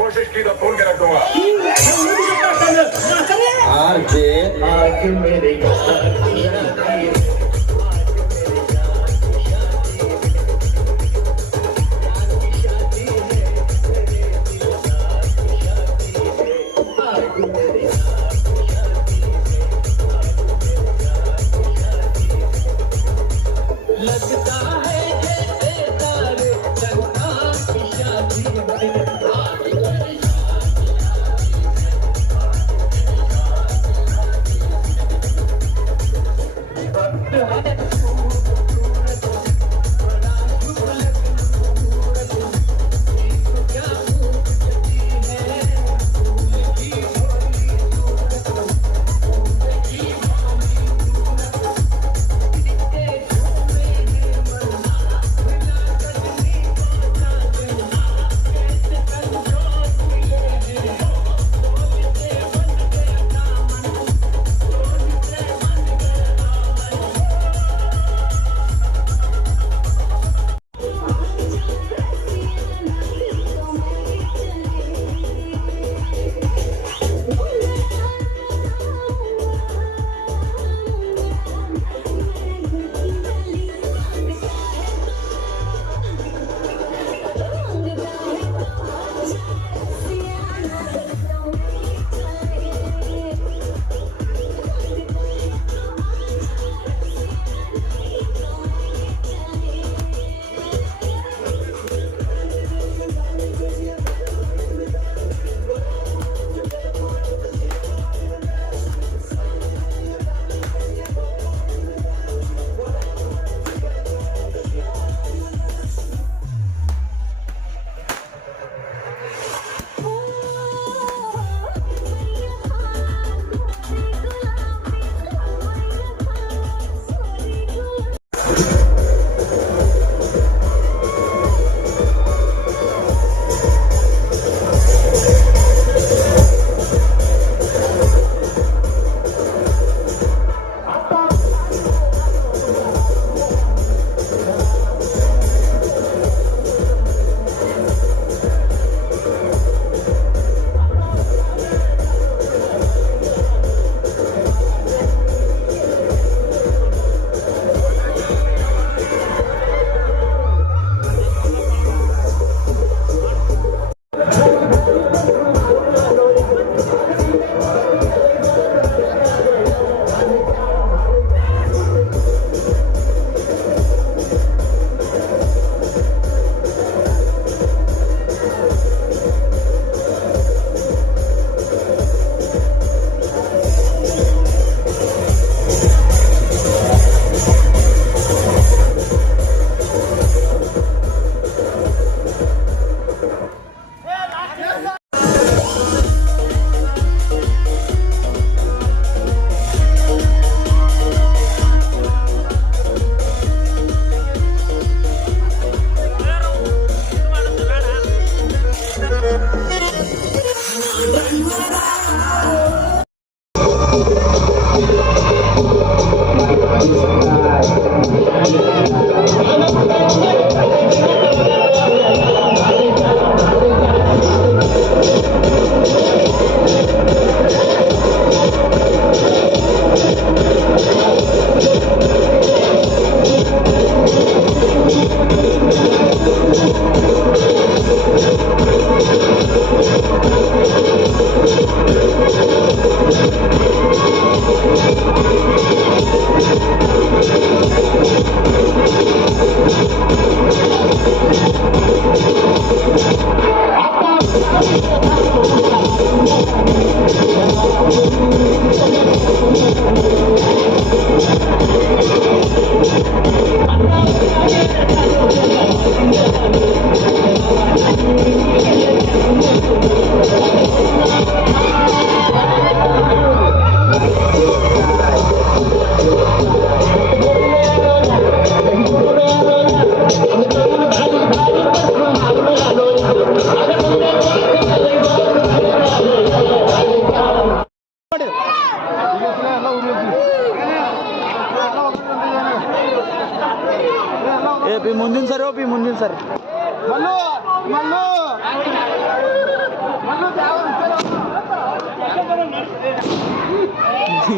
कोशिश की तो फोन के रख दूंगा। आज मेरे ಮುಂದಿನ ಸರ್ ಮುಂದಿನ ಸರ್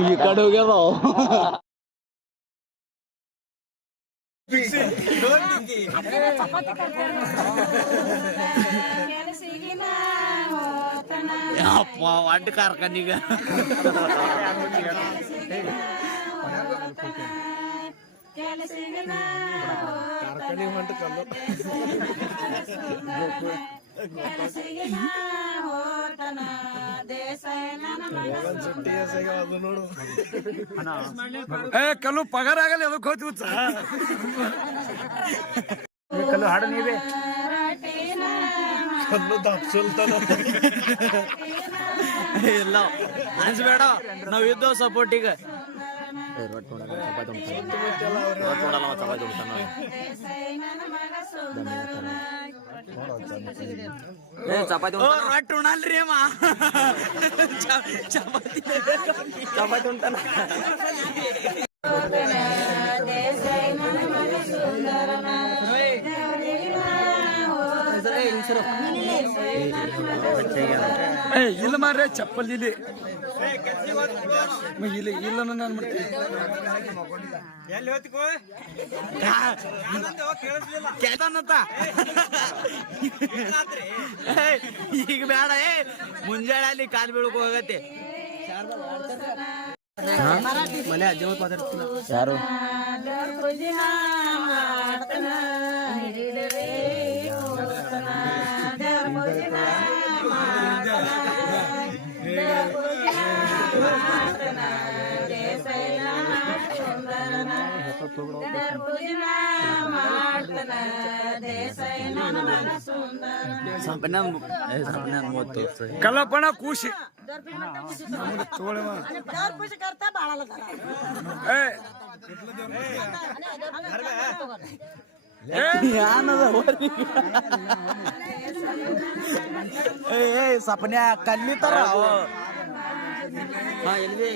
ಈ ಕಡೆ ಹೋಗ್ಯಾವ ಅಪ್ಪ ಅಡ್ಡ ಕಾರ್ಖಾನಿಗ ಕಲ್ಲು ಪಗಾರ ಆಗಲ್ಲ ಅದಕ್ಕೆ ಹೋಗ್ತೀವಿ ಕಲ್ಲು ಹಾಡು ನೀವೇ ಇಲ್ಲ ಅನ್ಸ್ಬೇಡ ನಾವ್ ಇದ್ದೋ ಸಪೋರ್ಟಿಗ ಚಪಾತಿ ರೊಟ್ಟಿ ಉಣಲ್ರಿ ಅಮ್ಮ ಚಪಾತಿ ಉಂಟಾನ ಇಲ್ಲ ಮಾರ್ರೆ ಚಪ್ಪಲ್ ಇಲ್ಲಿ ಇಲ್ಲ ನಾನು ಮಾಡ್ತೀನಿ ಈಗ ಬೇಡ ಮುಂಜಾನೆ ಅಲ್ಲಿ ಕಾಲ್ ಬೀಳಕ್ ಹೋಗತ್ತೆ ಮನೆ ಅಜ್ಜ ಮಾತಾಡ್ತೀನಿ ಯಾರು ಕಲ್ಲಪ್ಪಣ ಖುಷಿ ಸಪನ್ಯಾ ಕಲ್ಲಿತಾರ ಎಲ್ಲಿ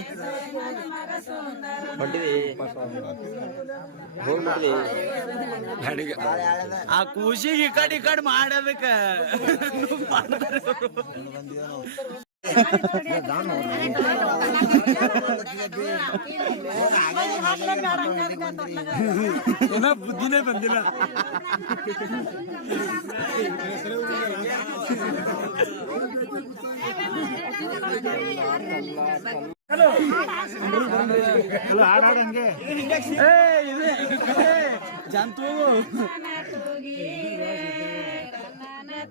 ಆ ಖುಷಿಗೆ ಈ ಕಡೆ ಮಾಡೋದಕ್ಕ ಏನೋ ಬುದ್ಧಿನೇ ಬಂದಿಲ್ಲ ಹಾಡಂಗೆ ಜಂತು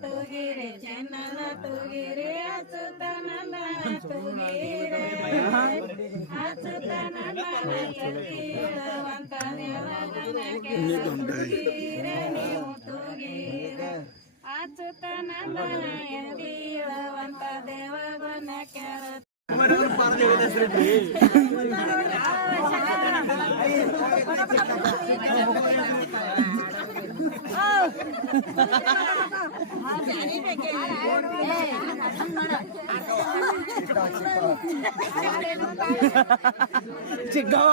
ತೂಗಿರೆ ಚೆನ್ನನ ತೂಗಿರೆ ಅಚ್ಚುತನನ ತೂಗಿರೆ ಅಚ್ಚುತನನ ತೂಗಿರೆ ನೀವು ತೂಗಿರೆ ಅಚ್ಚುತನನ ಎದಿಳುವಂತ ದೇವಗನ ಕೆರ ಚಿಕ್ಕವ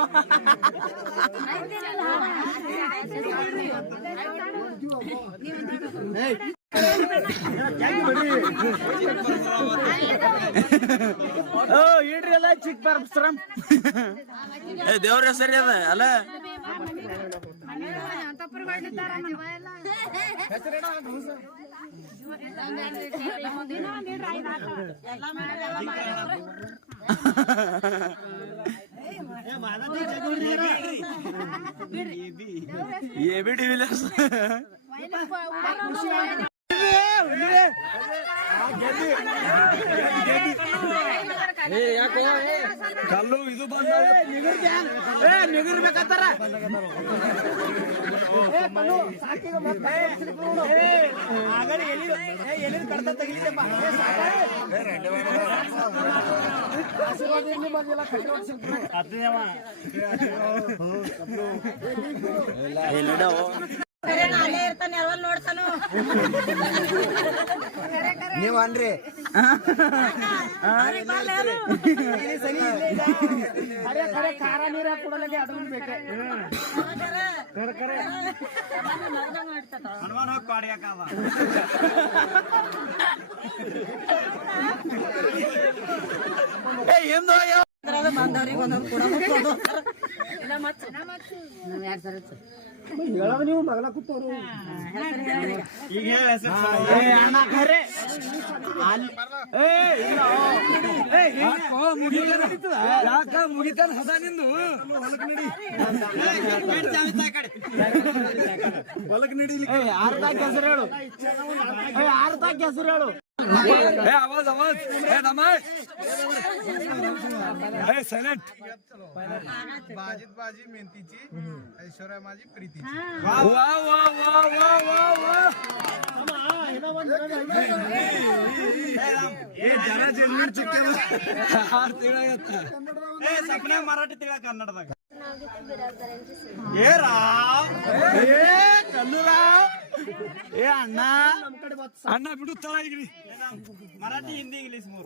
ಇಡ್ರಿ ಅಲ್ಲ ಚಿಕ್ಕ ಪರಬ್ರಹ್ಮ ದೇವ್ರ ಹೆಸರಿ ಅದ ಅಲ್ಲ ये भी डिविलियर्स ಕಲ್ಲು ಇದು ಬಂದ ನಿಗರ್ಬೇಕಂತಾರ ಅಲ್ಲೇ ಇರ್ತಾನೆ ಅವಲ್ ನೋಡ್ತಾನು ನೀವ್ ಅನ್ರಿ ಖಾರ ನೀರ ಕೊಡಲಾಗೆ ಅದನ್ನ ಬೇಕೆ ಬಂದವ್ರಿಗೆ ಒಂದೊಂದು ಕೂಡ ಹೇಳವ ನೀವು ಮಗಲ ಕೂತವ್ರು ಮುಗಿತಾನ ಹದ ನಿಂದು ಹೊಲಕ್ ನಡಿ ಆರ್ತಾಕ ಹೆಸರು ಹೇಳು ಆರ್ತಾಕ ಹೆಸರು ಹೇಳು आवाज आवाज नमाज सायलेंट बाजी मेहनतीची ऐश्वर्या माझी प्रीतीची वा वा वा वा वा वा जरा जल्दी चिक्के हार तिळा येता सपना मराठी तिळा कन्नडದಾಗ ए राव ए कल्लूराव ए अण्णा अण्णा बिडू तळा इकडे मराठी हिंदी इंग्लिश मोर